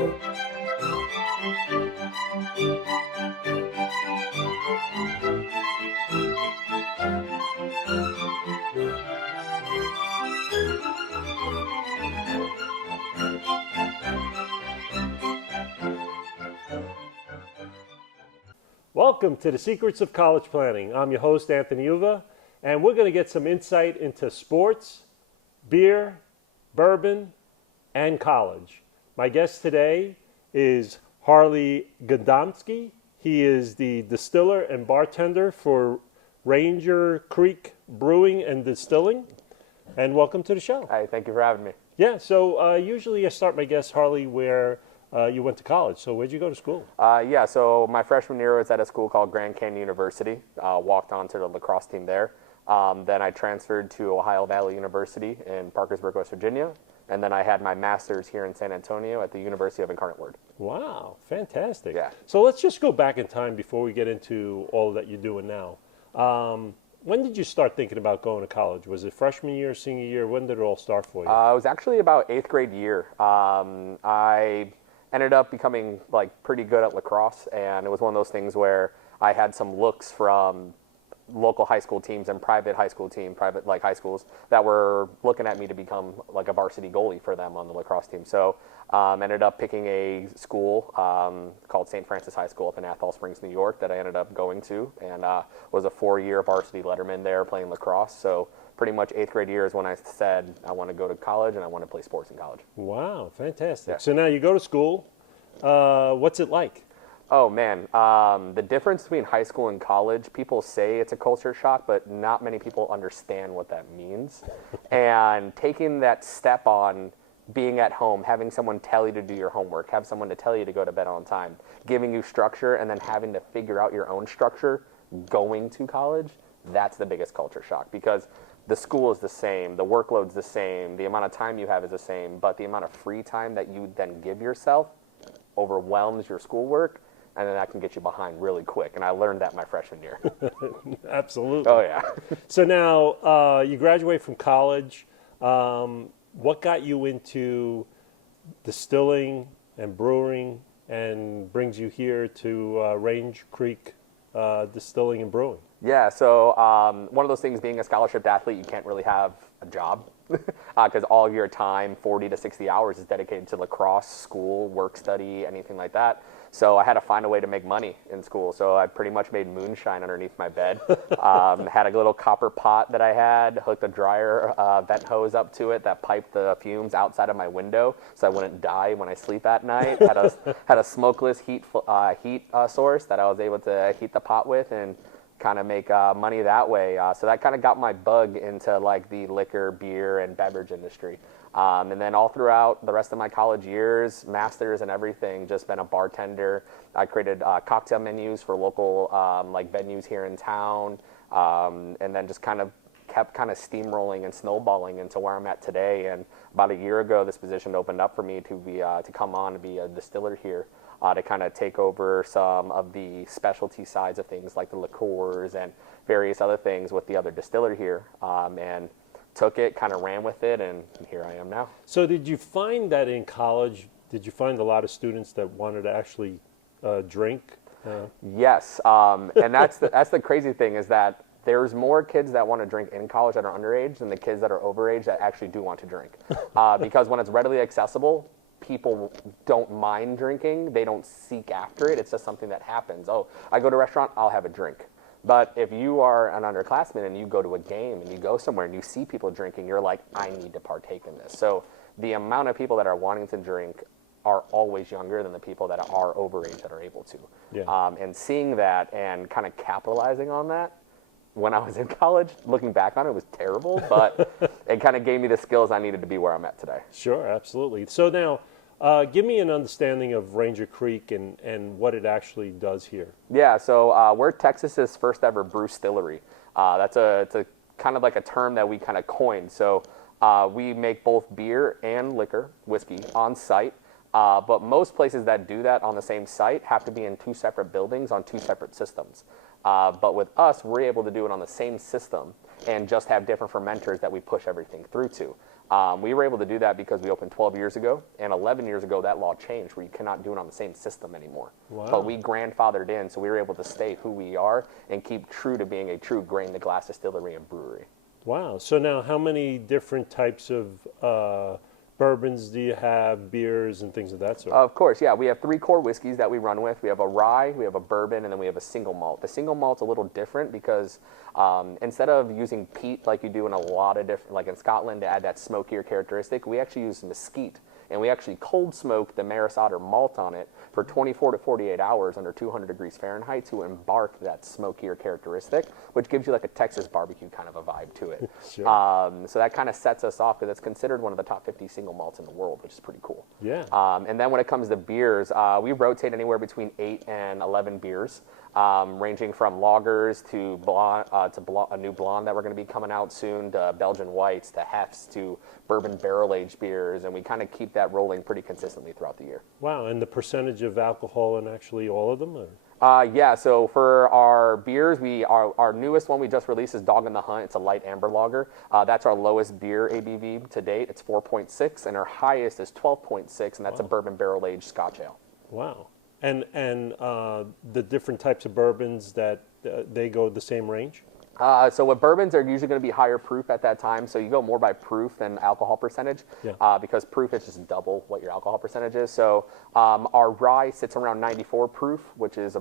Welcome to the Secrets of College Planning. I'm your host, Anthony Uva, and we're going to get some insight into sports, beer, bourbon, and college. My guest today is Harley Gadomski. He is the distiller and bartender for Ranger Creek Brewing and Distilling. And welcome to the show. Hi, thank you for having me. Yeah, so usually I start my guests, Harley, where you went to college. So where'd you go to school? So my freshman year was at a school called Grand Canyon University. Walked on to the lacrosse team there. Then I transferred to Ohio Valley University in Parkersburg, West Virginia. And then I had my master's here in San Antonio at the University of Incarnate Word. Wow, fantastic. Yeah. So let's just go back in time before we get into all that you're doing now. When did you start thinking about going to college? Was it freshman year, senior year? When did it all start for you? It was actually about 8th grade year. I ended up becoming pretty good at lacrosse, and it was one of those things where I had some looks from local high school teams and private high school team, high schools that were looking at me to become like a varsity goalie for them on the lacrosse team. So ended up picking a school called St. Francis High School up in Athol Springs, New York, that I ended up going to, and was a 4-year varsity letterman there playing lacrosse. So pretty much 8th grade year is when I said I want to go to college and I want to play sports in college. Wow, fantastic. Yeah. So now you go to school. What's it like? Oh, man. The difference between high school and college, people say it's a culture shock, but not many people understand what that means. And taking that step on being at home, having someone tell you to do your homework, have someone to tell you to go to bed on time, giving you structure, and then having to figure out your own structure going to college, that's the biggest culture shock, because the school is the same, the workload's the same, the amount of time you have is the same, but the amount of free time that you then give yourself overwhelms your schoolwork, and then that can get you behind really quick. And I learned that my freshman year. Absolutely. Oh, yeah. So now you graduate from college. What got you into distilling and brewing and brings you here to Ranger Creek Distilling and Brewing? Yeah, so one of those things, being a scholarship athlete, you can't really have a job because all your time, 40 to 60 hours, is dedicated to lacrosse, school, work study, anything like that. So I had to find a way to make money in school. So I pretty much made moonshine underneath my bed. Had a little copper pot that I had, hooked a dryer vent hose up to it that piped the fumes outside of my window so I wouldn't die when I sleep at night. Had a smokeless heat source that I was able to heat the pot with and kind of make money that way. So that kind of got my bug into like the liquor, beer, and beverage industry. And then all throughout the rest of my college years, masters and everything, just been a bartender. I created cocktail menus for local venues here in town, and then just kind of kept steamrolling and snowballing into where I'm at today. And about a year ago, this position opened up for me to be to come on and be a distiller here. To kind of take over some of the specialty sides of things like the liqueurs and various other things with the other distiller here, and took it, kind of ran with it, and here I am now. So did you find that in college, did you find a lot of students that wanted to actually drink? Yes, and that's the crazy thing is that there's more kids that want to drink in college that are underage than the kids that are overage that actually do want to drink. Because when it's readily accessible, people don't mind drinking. They don't seek after it. It's just something that happens. Oh, I go to a restaurant, I'll have a drink. But if you are an underclassman and you go to a game and you go somewhere and you see people drinking, you're like, I need to partake in this. So the amount of people that are wanting to drink are always younger than the people that are overage that are able to. Yeah. And seeing that and kind of capitalizing on that, when I was in college, looking back on it, was terrible, but it kind of gave me the skills I needed to be where I'm at today. Sure, absolutely. So now, give me an understanding of Ranger Creek and what it actually does here. Yeah, so we're Texas's first ever brew distillery. It's a kind of like a term that we kind of coined. So we make both beer and liquor, whiskey, on site. But most places that do that on the same site have to be in 2 separate buildings on 2 separate systems. But with us, we're able to do it on the same system and just have different fermenters that we push everything through to. We were able to do that because we opened 12 years ago, and 11 years ago that law changed where you cannot do it on the same system anymore. Wow. But we grandfathered in, so we were able to stay who we are and keep true to being a true grain-to-glass distillery and brewery. Wow. So now how many different types of bourbons do you have, beers and things of that sort? Of course, yeah. We have 3 core whiskeys that we run with. We have a rye, we have a bourbon, and then we have a single malt. The single malt's a little different because instead of using peat like you do in a lot of different, like in Scotland to add that smokier characteristic, we actually use mesquite. And we actually cold smoke the Maris Otter malt on it for 24 to 48 hours under 200 degrees Fahrenheit to embark that smokier characteristic, which gives you like a Texas barbecue kind of a vibe to it. Sure. So that kind of sets us off because it's considered one of the top 50 single malts in the world, which is pretty cool. Yeah. And then when it comes to beers, we rotate anywhere between 8 and 11 beers, ranging from lagers to blonde, a new blonde that we're going to be coming out soon, to Belgian whites, to hefts, to bourbon barrel-aged beers, and we kind of keep that rolling pretty consistently throughout the year. Wow. And the percentage of alcohol in actually all of them? Or? Yeah, so for our beers, our newest one we just released is Dog in the Hunt. It's a light amber lager. That's our lowest beer ABV to date. It's 4.6, and our highest is 12.6, and that's a bourbon barrel-aged Scotch ale. Wow. And the different types of bourbons that they go the same range? So with bourbons, they're usually going to be higher proof at that time. So you go more by proof than alcohol percentage, because proof is just double what your alcohol percentage is. So our rye sits around 94 proof, which is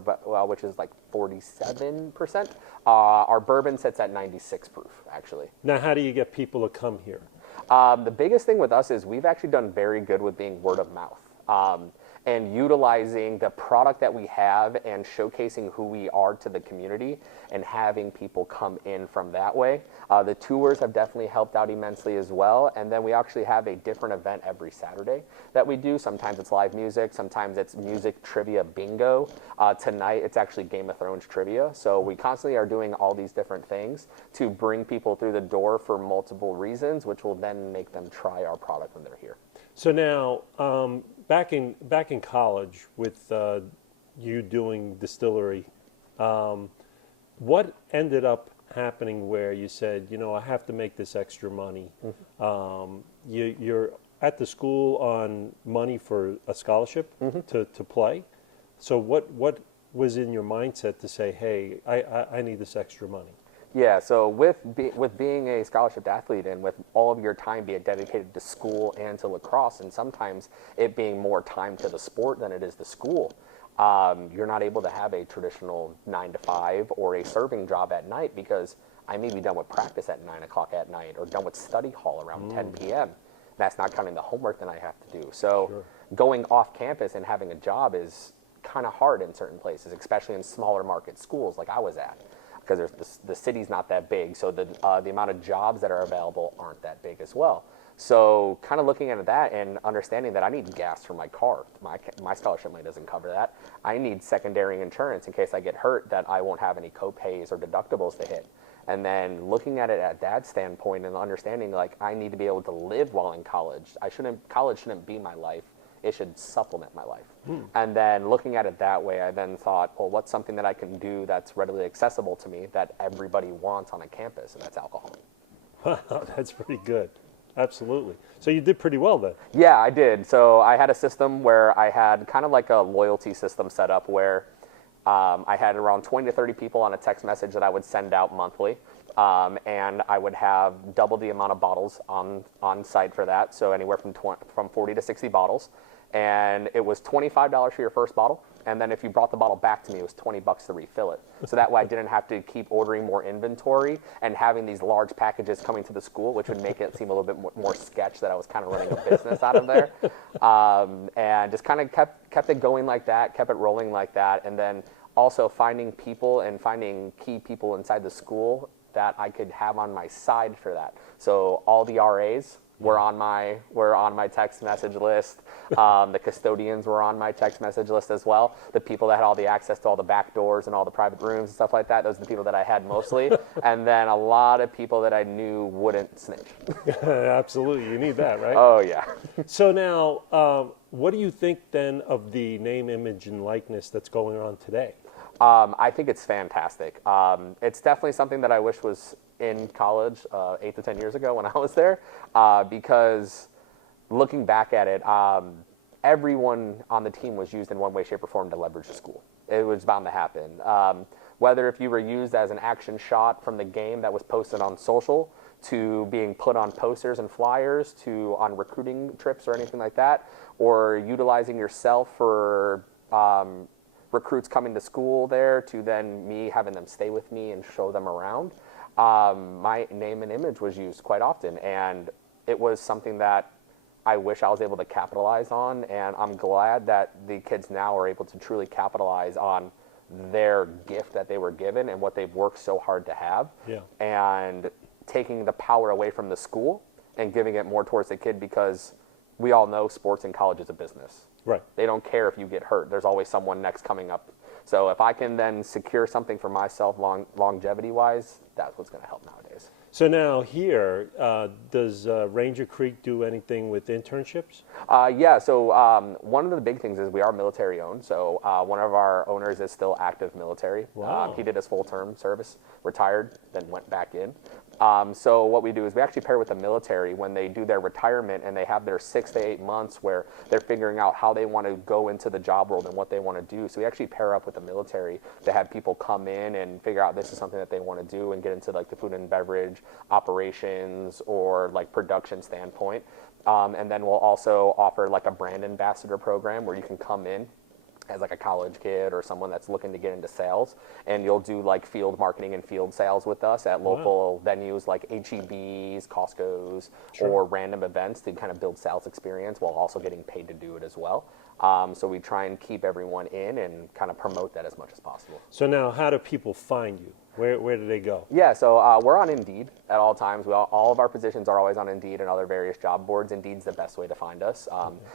like 47%. Our bourbon sits at 96 proof, actually. Now, how do you get people to come here? The biggest thing with us is we've actually done very good with being word of mouth. And utilizing the product that we have and showcasing who we are to the community and having people come in from that way. The tours have definitely helped out immensely as well. And then we actually have a different event every Saturday that we do. Sometimes it's live music, sometimes it's music trivia bingo. Tonight it's actually Game of Thrones trivia. So we constantly are doing all these different things to bring people through the door for multiple reasons, which will then make them try our product when they're here. So now, back in college with you doing distillery, what ended up happening where you said, you know, I have to make this extra money? You're at the school on money for a scholarship to play. So what was in your mindset to say, hey, I need this extra money? Yeah, so with being a scholarship athlete and with all of your time being dedicated to school and to lacrosse, and sometimes it being more time to the sport than it is the school, you're not able to have a traditional 9 to 5 or a serving job at night because I may be done with practice at 9 o'clock at night or done with study hall around 10 p.m. That's not counting the homework that I have to do. So going off campus and having a job is kind of hard in certain places, especially in smaller market schools like I was at. Because the city's not that big, so the amount of jobs that are available aren't that big as well. So kind of looking at that and understanding that I need gas for my car. My scholarship money doesn't cover that. I need secondary insurance in case I get hurt that I won't have any co-pays or deductibles to hit. And then looking at it at that standpoint and understanding like I need to be able to live while in college. College shouldn't be my life. It should supplement my life. And then looking at it that way, I then thought, well, what's something that I can do that's readily accessible to me that everybody wants on a campus, and that's alcohol. That's pretty good. Absolutely. So you did pretty well then. Yeah, I did. So I had a system where I had kind of like a loyalty system set up where I had around 20 to 30 people on a text message that I would send out monthly. And I would have double the amount of bottles on site for that, so anywhere from 40 to 60 bottles. And it was $25 for your first bottle, and then if you brought the bottle back to me, it was $20 to refill it. So that way I didn't have to keep ordering more inventory and having these large packages coming to the school, which would make it seem a little bit more sketch that I was kind of running a business out of there. And just kind of kept it going like that, kept it rolling like that, and then also finding people and finding key people inside the school that I could have on my side for that. So all the RAs were on my text message list. The custodians were on my text message list as well. The people that had all the access to all the back doors and all the private rooms and stuff like that, those are the people that I had mostly. And then a lot of people that I knew wouldn't snitch. Absolutely, you need that, right? Oh yeah. So now, what do you think then of the name, image, and likeness that's going on today? I think it's fantastic. It's definitely something that I wish was in college 8 to 10 years ago when I was there, because looking back at it, everyone on the team was used in one way, shape, or form to leverage the school. It was bound to happen. Whether if you were used as an action shot from the game that was posted on social, to being put on posters and flyers, to on recruiting trips or anything like that, or utilizing yourself for recruits coming to school there, to then me having them stay with me and show them around. My name and image was used quite often, and it was something that I wish I was able to capitalize on, and I'm glad that the kids now are able to truly capitalize on their gift that they were given and what they've worked so hard to have. Yeah. And taking the power away from the school and giving it more towards the kid, because we all know sports in college is a business. Right. They don't care if you get hurt. There's always someone next coming up. So if I can then secure something for myself longevity-wise, that's what's going to help nowadays. So now here, does Ranger Creek do anything with internships? Yeah, so one of the big things is we are military owned. So one of our owners is still active military. Wow. He did his full-term service, retired, then went back in. So what we do is we actually pair with the military when they do their retirement, and they have their 6 to 8 months where they're figuring out how they want to go into the job world and what they want to do. So we actually pair up with the military to have people come in and figure out this is something that they want to do and get into like the food and beverage operations or like production standpoint. And then we'll also offer like a brand ambassador program where you can come in as like a college kid or someone that's looking to get into sales, and you'll do like field marketing and field sales with us at local venues like HEBs, Costco's, or random events to kind of build sales experience while also getting paid to do it as well. So we try and keep everyone in and kind of promote that as much as possible. So now, how do people find you? Where do they go? Yeah, so we're on Indeed at all times. All of our positions are always on Indeed and other various job boards. Indeed's the best way to find us.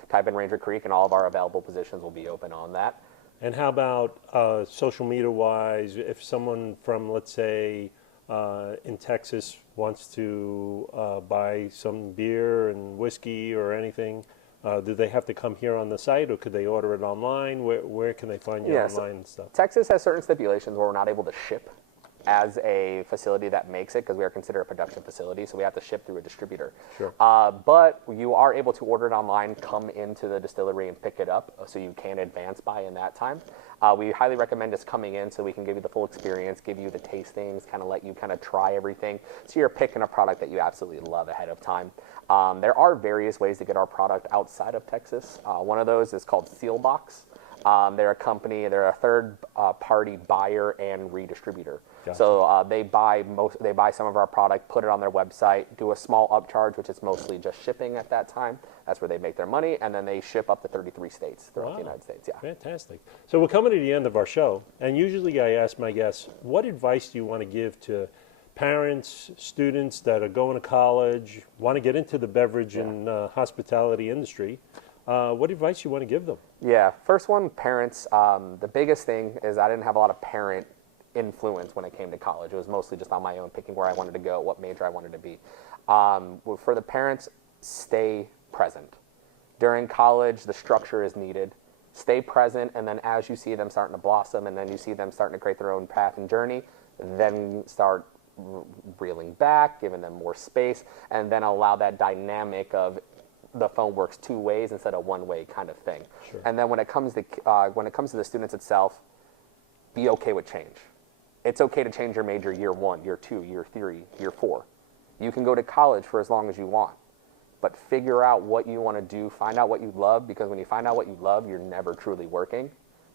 Type in Ranger Creek, and all of our available positions will be open on that. And how about social media-wise? If someone from, let's say, in Texas wants to buy some beer and whiskey or anything, do they have to come here on the site, or could they order it online? Where can they find you online and stuff? Texas has certain stipulations where we're not able to ship as a facility that makes it, because we are considered a production facility, so we have to ship through a distributor. Sure. But you are able to order it online, come into the distillery and pick it up, so you can advance buy in that time. We highly recommend just coming in so we can give you the full experience, give you the tastings, kind of let you kind of try everything, so you're picking a product that you absolutely love ahead of time. There are various ways to get our product outside of Texas. One of those is called Sealbox. They're a company, they're a third party buyer and redistributor. Gotcha. So they buy some of our product, put it on their website, do a small upcharge, which is mostly just shipping at that time. That's where they make their money, and then they ship up to 33 states throughout the United States. Yeah. Fantastic. So we're coming to the end of our show, and usually I ask my guests, what advice do you want to give to parents, students that are going to college, want to get into the beverage and hospitality industry? What advice you want to give them? Yeah, first one, parents. The biggest thing is I didn't have a lot of parent influence when it came to college. It was mostly just on my own, picking where I wanted to go, what major I wanted to be. For the parents, stay present. During college, the structure is needed. Stay present, and then as you see them starting to blossom, and then you see them starting to create their own path and journey, then start reeling back, giving them more space, and then allow that dynamic of the phone works two ways instead of one way kind of thing. Sure. And then when it comes to the students itself, be okay with change. It's okay to change your major year 1, year 2, year 3, year 4. You can go to college for as long as you want, but figure out what you want to do, find out what you love, because when you find out what you love, you're never truly working.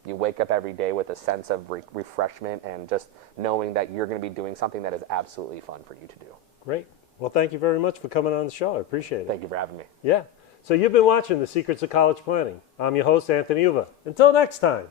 You wake up every day with a sense of refreshment and just knowing that you're going to be doing something that is absolutely fun for you to do. Great. Well, thank you very much for coming on the show. I appreciate it. Thank you for having me. Yeah. So you've been watching The Secrets of College Planning. I'm your host, Anthony Uva. Until next time.